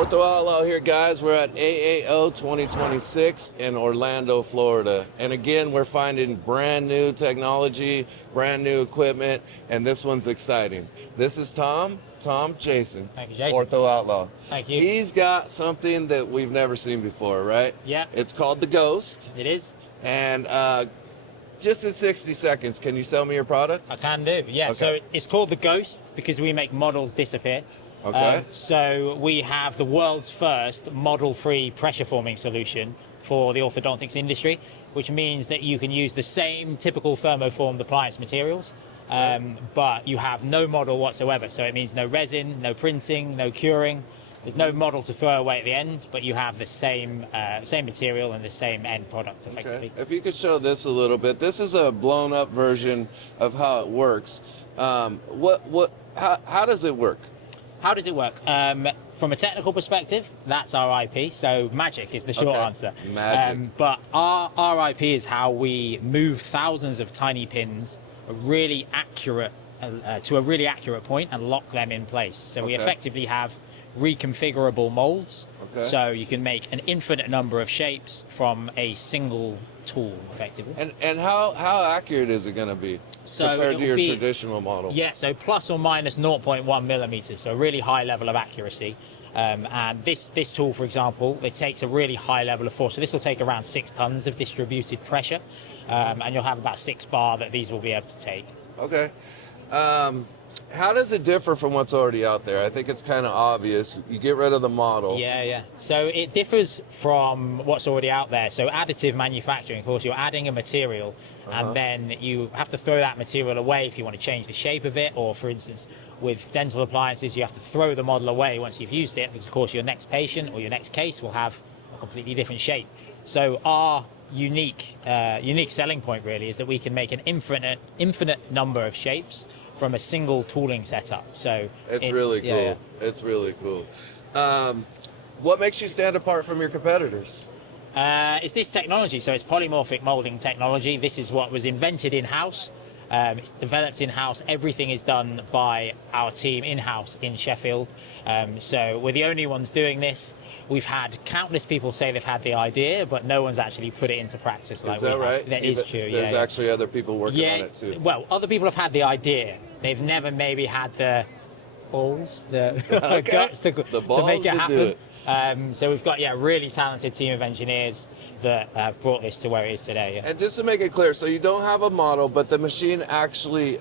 Ortho Outlaw here, guys. We're at AAO 2026 in Orlando, Florida. And again, we're finding brand new technology, brand new equipment, and this one's exciting. This is Tom Jason. Thank you, Jason. Ortho Outlaw. Thank you. He's got something that we've never seen before, right? Yeah. It's called the Ghost. It is. And just in 60 seconds, can you sell me your product? I can do, yeah. Okay. So it's called the Ghost because we make models disappear. Okay. So we have the world's first model-free pressure forming solution for the orthodontics industry, which means that you can use the same typical thermoformed appliance materials, but you have no model whatsoever. So it means no resin, no printing, no curing. There's no model to throw away at the end, but you have the same material and the same end product, effectively. Okay. If you could show this a little bit. This is a blown-up version of how it works. How does it work? How does it work? From a technical perspective, that's our IP. So magic is the short answer. Magic. But our IP is how we move thousands of tiny pins really accurate to a really accurate point and lock them in place. So we effectively have reconfigurable molds. Okay. So you can make an infinite number of shapes from a single tool, effectively. And how accurate is it going to be compared to your traditional model? Yeah, so plus or minus 0.1 millimeters, so a really high level of accuracy. And this tool, for example, it takes a really high level of force. So this will take around 6 tons of distributed pressure, and you'll have about 6 bar that these will be able to take. Okay. How does it differ from what's already out there? I think it's kind of obvious. You get rid of the model. Yeah. So it differs from what's already out there. So additive manufacturing, of course, you're adding a material, and then you have to throw that material away if you want to change the shape of it. Or, for instance, with dental appliances, you have to throw the model away once you've used it, because, of course, your next patient or your next case will have a completely different shape. So our unique selling point really is that we can make an infinite number of shapes from a single tooling setup. So it's really cool. Yeah. It's really cool. What makes you stand apart from your competitors? It's this technology. So it's polymorphic molding technology. This is what was invented in-house. It's developed in-house. Everything is done by our team in-house in Sheffield. So we're the only ones doing this. We've had countless people say they've had the idea, but no one's actually put it into practice. Like is that right? That is true. There's actually other people working on it too. Well, other people have had the idea. They've never maybe had the balls, the guts to make it happen. So we've got really talented team of engineers that have brought this to where it is today. Yeah. And just to make it clear, so you don't have a model, but the machine actually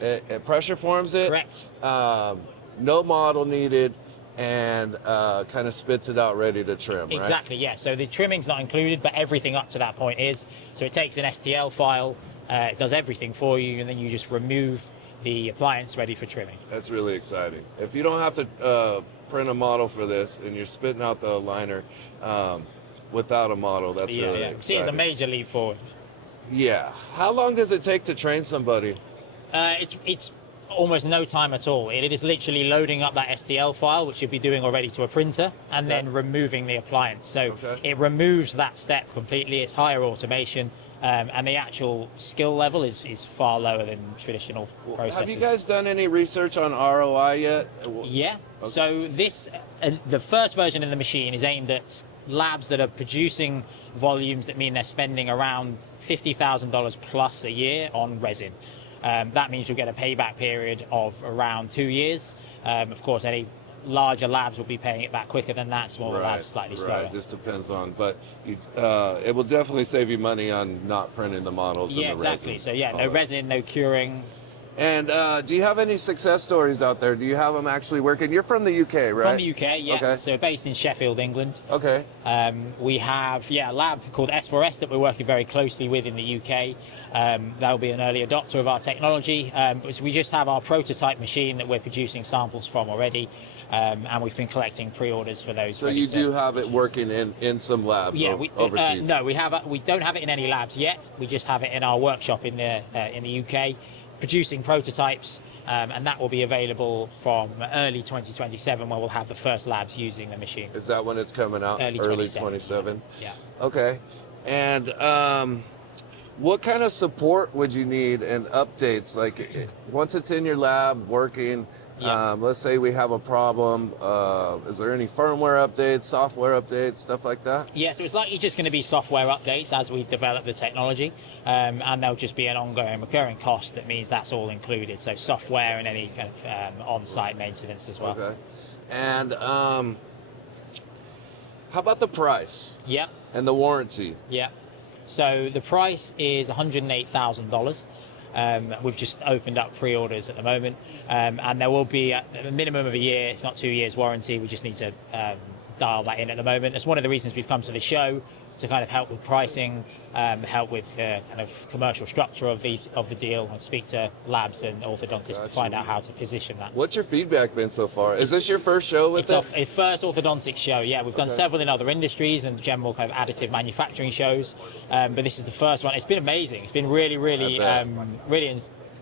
it pressure forms it. Correct. No model needed, and kind of spits it out ready to trim. Exactly. Right? Yeah. So the trimming's not included, but everything up to that point is. So it takes an STL file, it does everything for you, and then you just remove the appliance ready for trimming. That's really exciting. If you don't have to print a model for this and you're spitting out the aligner without a model, that's really exciting. See, it's a major leap forward. Yeah. How long does it take to train somebody? It's almost no time at all. It is literally loading up that STL file, which you'll be doing already to a printer, and then removing the appliance. So it removes that step completely. It's higher automation, and the actual skill level is far lower than traditional processes. Have you guys done any research on ROI yet? Yeah. Okay. So the first version of the machine is aimed at labs that are producing volumes that mean they're spending around $50,000 plus a year on resin. That means you'll get a payback period of around 2 years. Of course, any larger labs will be paying it back quicker than that. Smaller labs slightly slower. Right, just depends on, but it will definitely save you money on not printing the models. Yeah, and the exactly. resins. So no resin, no curing. And do you have any success stories out there? Do you have them actually working? You're from the UK, right? From the UK, yeah. Okay. So based in Sheffield, England. Okay. We have a lab called S4S that we're working very closely with in the UK. That will be an early adopter of our technology. But we just have our prototype machine that we're producing samples from already, and we've been collecting pre-orders for those. So you do have it working in some labs overseas? No, we don't have it in any labs yet. We just have it in our workshop in the UK. Producing prototypes, and that will be available from early 2027, where we'll have the first labs using the machine. Is that when it's coming out? Early 27? Yeah. Okay. And what kind of support would you need and updates? Like once it's in your lab working, Yeah. Let's say we have a problem. Is there any firmware updates, software updates, stuff like that? Yeah, so it's likely just going to be software updates as we develop the technology, and there'll just be an ongoing recurring cost that means that's all included. So software and any kind of on-site maintenance as well. Okay. And how about the price Yep. and the warranty? Yeah. So the price is $108,000. We've just opened up pre-orders at the moment, and there will be a minimum of a year, if not 2 years, warranty. We just need to dial that in at the moment. That's one of the reasons we've come to the show, to kind of help with pricing, help with kind of commercial structure of the deal, and speak to labs and orthodontists to find out how to position that. What's your feedback been so far? Is this your first show with it? It's our first orthodontic show. Yeah, we've done several in other industries and general kind of additive manufacturing shows, but this is the first one. It's been amazing. It's been really, really, really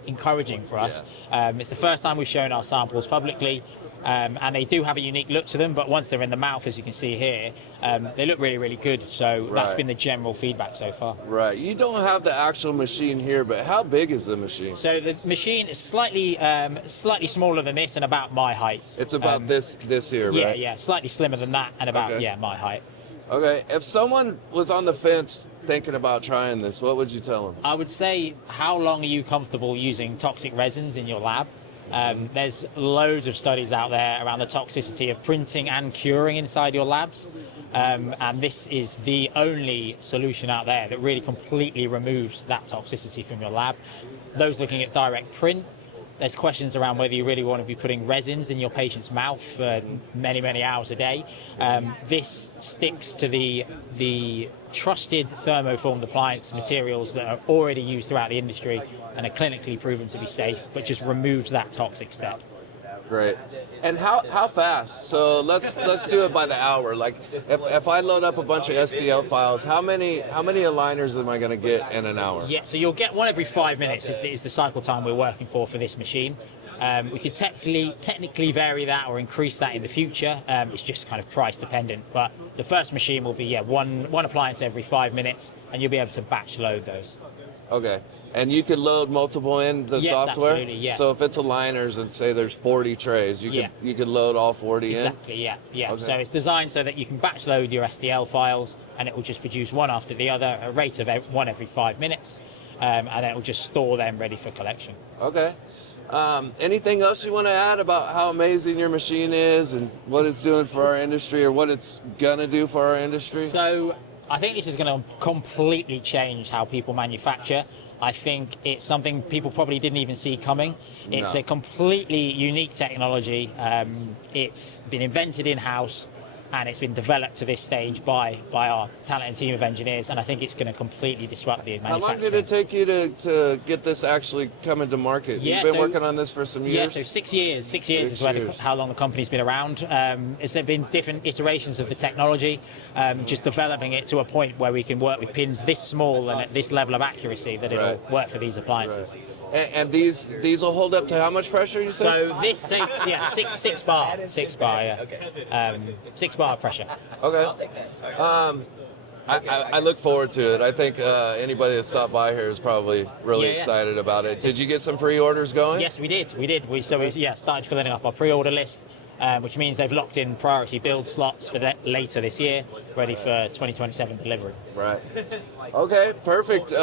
encouraging for us. It's the first time we've shown our samples publicly. And they do have a unique look to them, but once they're in the mouth, as you can see here, they look really, really good. So that's been the general feedback so far. Right. You don't have the actual machine here, but how big is the machine? So the machine is slightly smaller than this and about my height. It's about this here, right? Yeah, yeah, slightly slimmer than that and about, my height. Okay. If someone was on the fence thinking about trying this, what would you tell them? I would say, how long are you comfortable using toxic resins in your lab? There's loads of studies out there around the toxicity of printing and curing inside your labs, and this is the only solution out there that really completely removes that toxicity from your lab. Those looking at direct print, there's questions around whether you really want to be putting resins in your patient's mouth for many, many hours a day. This sticks to the trusted thermoformed appliance materials that are already used throughout the industry and are clinically proven to be safe, but just removes that toxic step. Great. And how fast? So let's do it by the hour. Like if I load up a bunch of STL files, how many aligners am I going to get in an hour? Yeah, so you'll get one every 5 minutes is the cycle time we're working for this machine. We could technically vary that or increase that in the future. It's just kind of price dependent. But the first machine will be one appliance every 5 minutes, and you'll be able to batch load those. Okay. And you could load multiple in the software? Absolutely, yes. So if it's aligners and say there's 40 trays, you could load all 40 Exactly, in? yeah. Okay. So it's designed so that you can batch load your STL files, and it will just produce one after the other, a rate of one every 5 minutes, and then it will just store them ready for collection. Okay. Anything else you want to add about how amazing your machine is and what it's doing for our industry, or what it's going to do for our industry? So I think this is going to completely change how people manufacture. I think it's something people probably didn't even see coming. It's a completely unique technology. It's been invented in-house, and it's been developed to this stage by our talented team of engineers, and I think it's going to completely disrupt the manufacturing. How long did it take you to get this actually coming to market? You've been working on this for some years? Yeah, so 6 years. 6 years is how long the company's been around. It's been different iterations of the technology, just developing it to a point where we can work with pins this small and at this level of accuracy that it'll work for these appliances. Right. And these will hold up to how much pressure, you said? So this takes, six bar, 6 bar pressure. Okay. I look forward to it. I think anybody that stopped by here is probably really excited about it. Did you get some pre-orders going? Yes, we did. We started filling up our pre-order list, which means they've locked in priority build slots for later this year, ready for 2027 delivery. Right. Okay, perfect.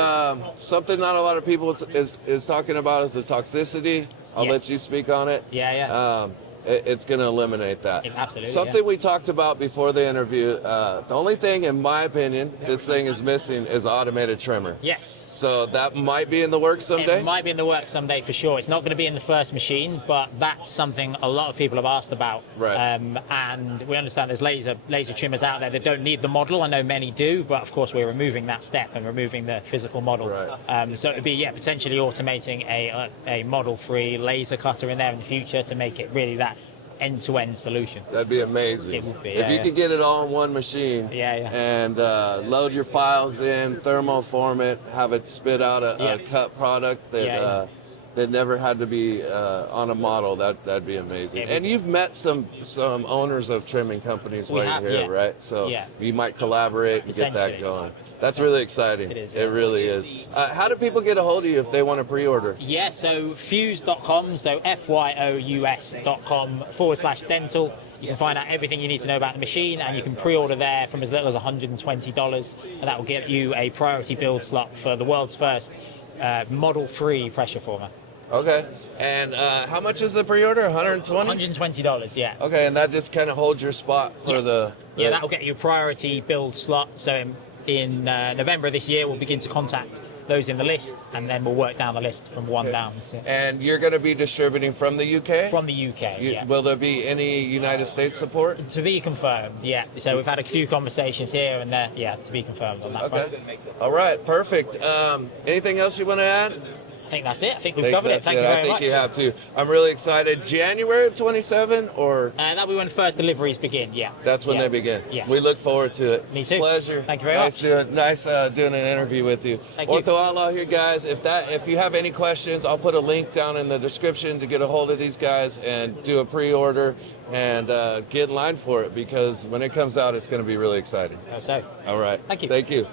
Something not a lot of people is talking about is the toxicity. I'll let you speak on it. Yeah. It's going to eliminate that. Absolutely. Something we talked about before the interview, the only thing, in my opinion, this thing is missing is automated trimmer. Yes. So that might be in the works someday? It might be in the works someday for sure. It's not going to be in the first machine, but that's something a lot of people have asked about. Right. And we understand there's laser trimmers out there that don't need the model. I know many do, but of course we're removing that step and removing the physical model. Right. So it would be potentially automating a model-free laser cutter in there in the future to make it really that end-to-end solution. That'd be amazing. It would be. If you could get it all in one machine and load your files in, thermoform it, have it spit out a cut product that that never had to be on a model. That'd be amazing. Yeah, And you've met some owners of trimming companies while you're here, right? So you might collaborate and get that going. That's really exciting. It is. It really is. How do people get a hold of you if they want to pre-order? Yeah, so fuse.com, so fyous.com/dental. You can find out everything you need to know about the machine, and you can pre-order there from as little as $120, and that will get you a priority build slot for the world's first model-free pressure former. Okay. And how much is the pre-order? $120? $120, yeah. Okay, and that just kind of holds your spot for the... Yeah, that'll get you a priority build slot. So in November of this year, we'll begin to contact those in the list, and then we'll work down the list from one down. So. And you're going to be distributing from the UK? From the UK, yeah. Will there be any United States support? To be confirmed, yeah. So we've had a few conversations here and there, yeah, to be confirmed on that front. All right, perfect. Anything else you want to add? I think that's it. I think we've covered it. Thank you very much. I think you have to. I'm really excited. January of 27 or? That'll be when first deliveries begin, yeah. That's when they begin. Yes. We look forward to it. Me too. Pleasure. Thank you very much. Nice doing an interview with you. Thank you. Ortho Outlaw here, guys. If you have any questions, I'll put a link down in the description to get a hold of these guys and do a pre-order and get in line for it, because when it comes out, it's going to be really exciting. I hope so. All right. Thank you. Thank you.